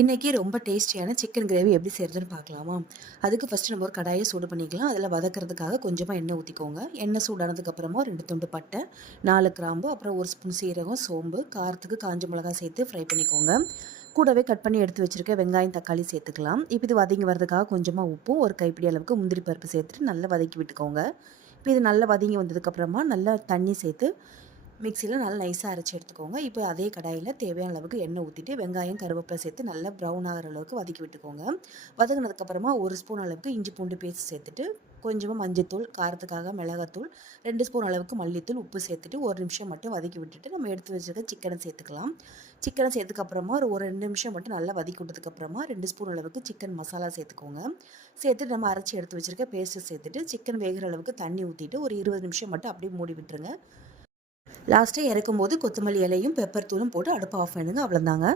இன்றைக்கி ரொம்ப டேஸ்டியான சிக்கன் கிரேவி எப்படி செய்கிறதுன்னு பார்க்கலாமா? அதுக்கு ஃபஸ்ட்டு நம்ம ஒரு கடாயை சூடு பண்ணிக்கலாம். அதில் வதக்கிறதுக்காக கொஞ்சமாக எண்ணெய் ஊற்றிக்கோங்க. எண்ணெய் சூடானதுக்கப்புறமா 2 துண்டு பட்டை, 4 கிராம்பு, அப்புறம் 1 ஸ்பூன் சீரகம், சோம்பு, காரத்துக்கு காஞ்ச மிளகாய் சேர்த்து ஃப்ரை பண்ணிக்கோங்க. கூடவே கட் பண்ணி எடுத்து வச்சுருக்க வெங்காயம், தக்காளி சேர்த்துக்கலாம். இப்போ இது வதங்கி வரதுக்காக கொஞ்சமாக உப்பும், ஒரு கைப்பிடி அளவுக்கு முந்திரி பருப்பு சேர்த்துட்டு நல்லா வதக்கி விட்டுக்கோங்க. இப்போ இது நல்லா வதங்கி வந்ததுக்கப்புறமா நல்லா தண்ணி சேர்த்து மிக்சியில் நல்லா நைஸாக அரைச்சி எடுத்துக்கோங்க. இப்போ அதே கடாயில் தேவையான அளவுக்கு எண்ணெய் ஊற்றிட்டு வெங்காயம், கருவேப்பிலை சேர்த்து நல்லா ப்ரௌன் ஆகிற அளவுக்கு வதக்கி விட்டுக்கோங்க. வதங்கினதுக்கப்புறமா 1 ஸ்பூன் அளவுக்கு இஞ்சி பூண்டு பேஸ்ட் சேர்த்துட்டு கொஞ்சமாக மஞ்சத்தூள், காரத்துக்காக மிளகாத்தூள், 2 ஸ்பூன் அளவுக்கு மல்லித்தூள், உப்பு சேர்த்துட்டு 1 நிமிஷம் மட்டும் வதக்கி விட்டுட்டு நம்ம எடுத்து வச்சுருக்க சிக்கனை சேர்த்துக்கலாம். சிக்கனை சேர்த்துக்கப்புறமா ஒரு 2 நிமிஷம் மட்டும் நல்லா வதக்கி விட்டதுக்கப்புறமா 2 ஸ்பூன் அளவுக்கு சிக்கன் மசாலா சேர்த்துக்கோங்க. சேர்த்துட்டு நம்ம அரைச்சி எடுத்து வச்சுருக்க பேஸ்ட்டை சேர்த்துட்டு சிக்கன் வேகிற அளவுக்கு தண்ணி ஊற்றிட்டு ஒரு 20 நிமிஷம் மட்டும் அப்படியே மூடி விட்டுருங்க. லாஸ்ட்டாக இறக்கும்போது கொத்தமல்லி இலையும் பெப்பர் தூளும் போட்டு அடுப்பை ஆஃப் பண்ணுங்க. அவ்வளோதாங்க.